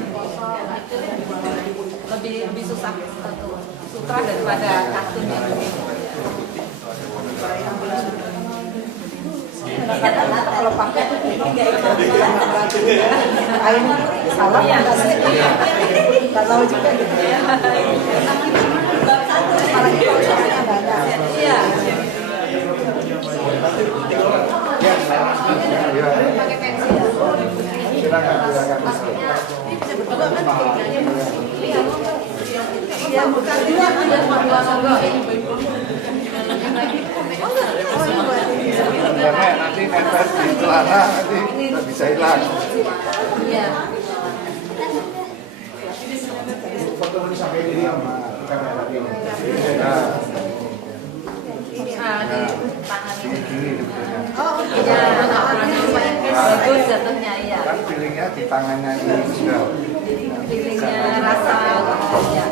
Lebih susah untuk sutra daripada kartun yang ini. Kalau pakai kain salah nggak sih? Nggak tahu juga gitu. Apalagi kalau caranya banyak. Iya. Pakai pensil. Silakan. Ini bisa berdua kan kerjanya. Iya, bukan dia ada Karena nanti nempel di celana nanti nggak bisa hilang. Iya. Foto sampai di kamera ini. Nah, di tangan ini. Gini sebetulnya. Oh, Iya, bagus jatuhnya iya. Kan feelingnya di tangannya ini sudah. Jadi feelingnya rasa ya. Iya.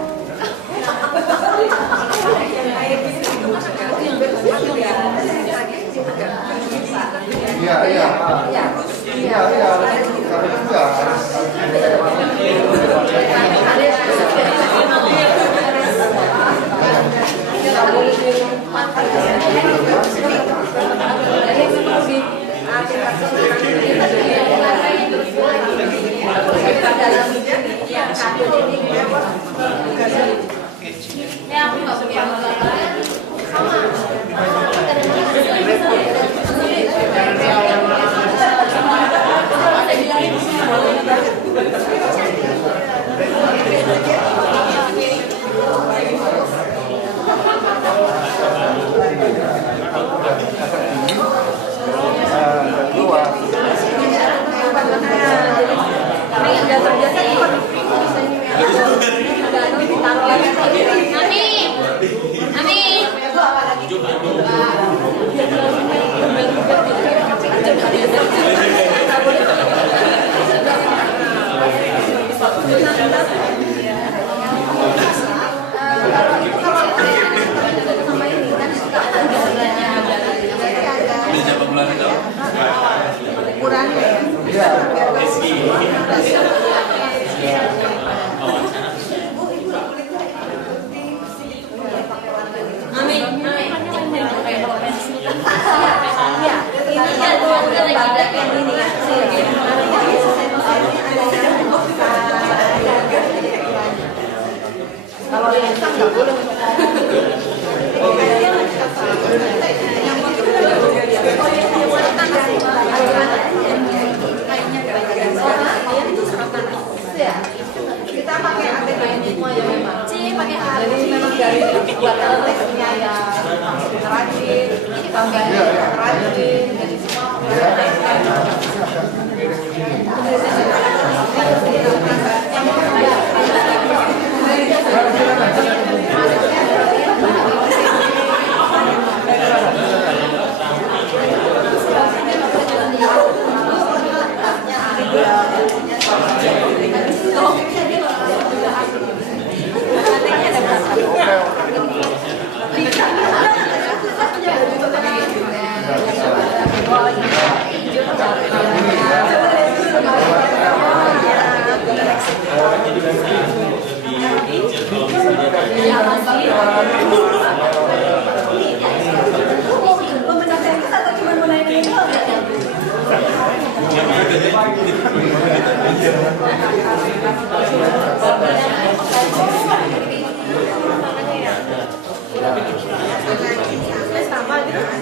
Kalau juga keluar. Kalau yang hitam nggak boleh. kita pakai ATM semua ya memang. pakai Jadi memang dari buat teksnya ya rajin, gambarnya rajin, jadi semua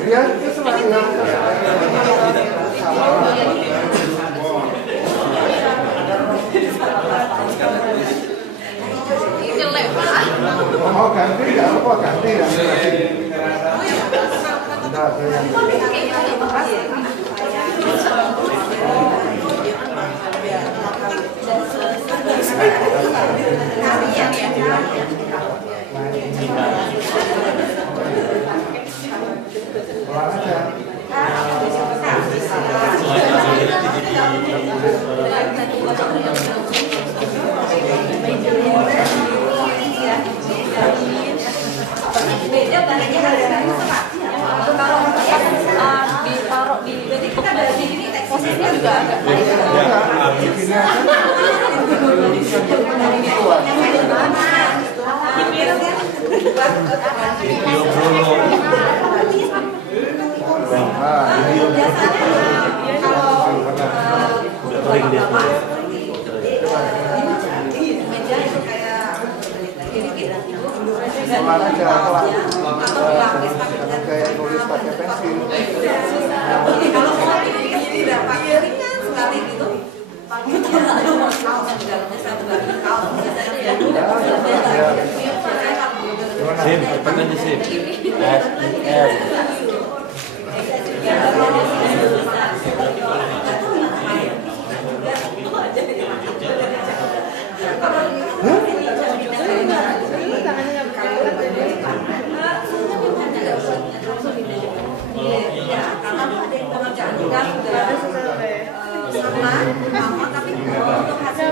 Ya, itu semakin Jelek Pak. mau ganti nggak apa ganti ya. beda barangnya kalau ditaruh di berarti kita ada di sini posisinya juga agak kayak nulis pakai pensil. Kalau mau tidak pakai ringan sekali gitu, pakai kaos di dalamnya saya bagi kaos biasanya ya. Sim, cepat aja Sim. Karena ada yang pengerjaan juga sudah sama, tapi untuk hasil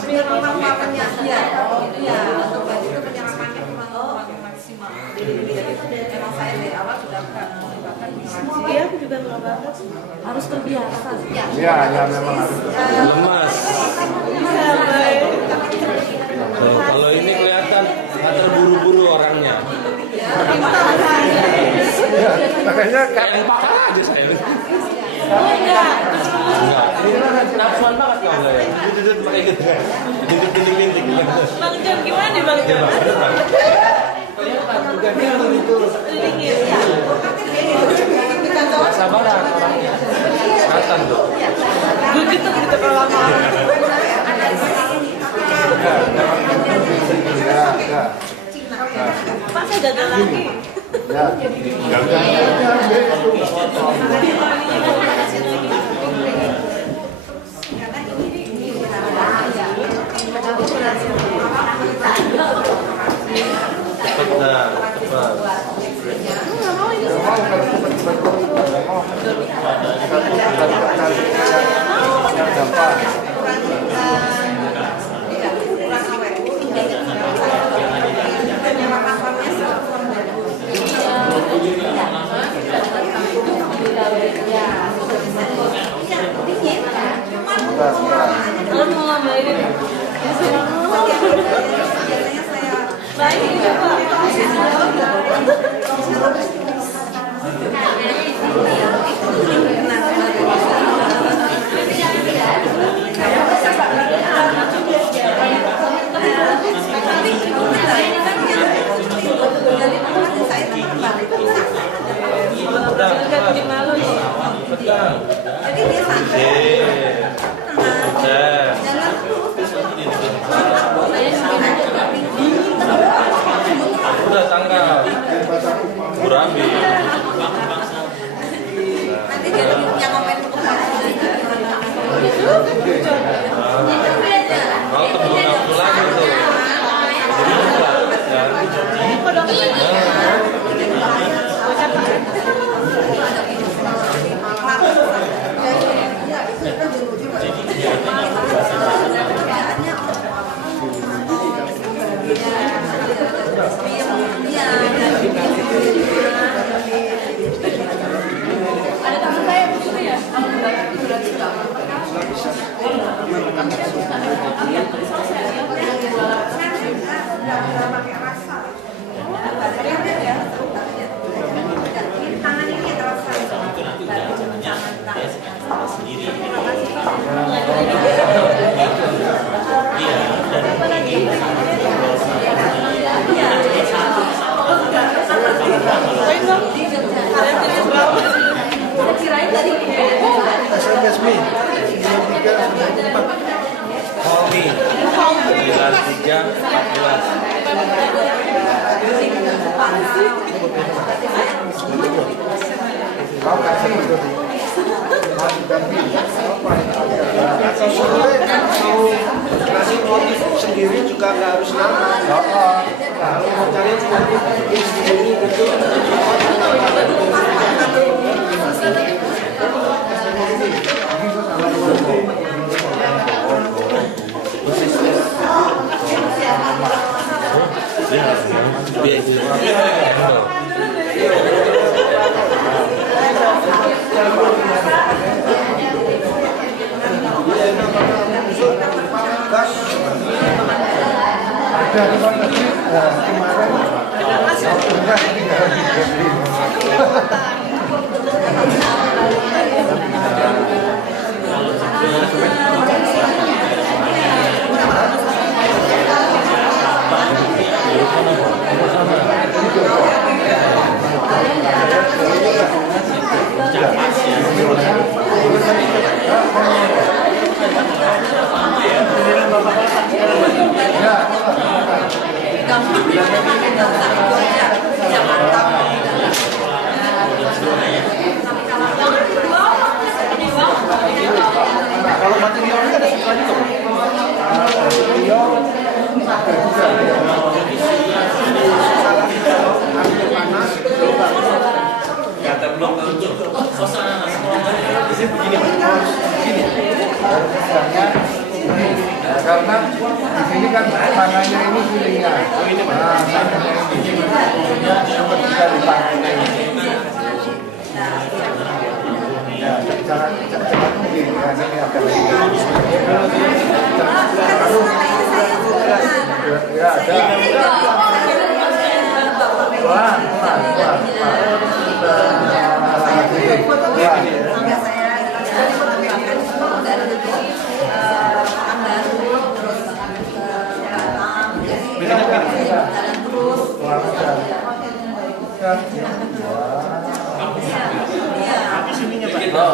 penyerapannya untuk baju itu penyerapannya maksimal. Jadi emang saya dari awal sudah mengembangkan Iya, aku juga nggak banget. harus terbiasa. Iya, ya memang harus. Lemas. Kalau ini kelihatan nggak terburu-buru orangnya. Makanya Kayak pakar aja saya. Enggak. Enggak. Nafsuan banget kau enggak ya? Duduk pakai gitu. Duduk-duduk gitu. Bang John gimana nih Bang John? Sabaran orangnya. Kelihatan tuh. Begitu kalau lama. ya. Pak saya gagal lagi. Ya. Kalau mau ngambilin baik juga Jadi dia santai, tenang, jangan terus Umi. 14. Kau kasih atau sulit kan mau ngasih motif sendiri juga nggak harus nama. Kalau mau cari motif sendiri gitu. Ada kemarin kalau materialnya ada suka juga. Material ada juga. Ambil panas, Kata belum tunjuk. Suasana di sini begini. Gini. Karena di sini kan tangannya ini pilihnya. Oh ini mana? Tangannya ini. Dapat bisa dipakai. Ya, jangan begini. Ini agak lagi. Ya, ada. Wah. Tapi sininya Pak.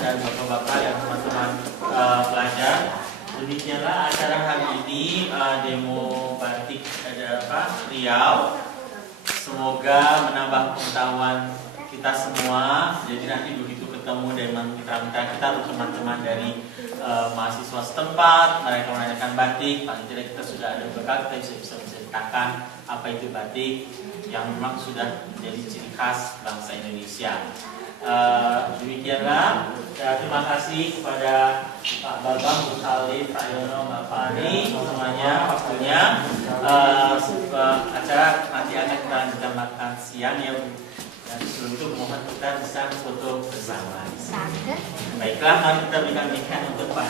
Dan bapak-bapak dan teman-teman pelajar, demikianlah acara hari ini, demo batik Riau. Semoga menambah pengetahuan kita semua. Jadi nanti begitu ketemu dengan mitra-mitra kita atau teman-teman dari mahasiswa setempat, mereka menanyakan batik, paling tidak kita sudah ada bekal, kita bisa menceritakan apa itu batik yang memang sudah menjadi ciri khas bangsa Indonesia. Demikianlah, terima kasih kepada Pak Bambang, Bu Khalid, Pak Yono, Mbak Fani, semuanya waktunya. Acara nanti akan kita lanjutkan makan siang ya. Dan sebelum itu mohon kita bisa foto bersama. Baiklah, mari kita berikan untuk Pak.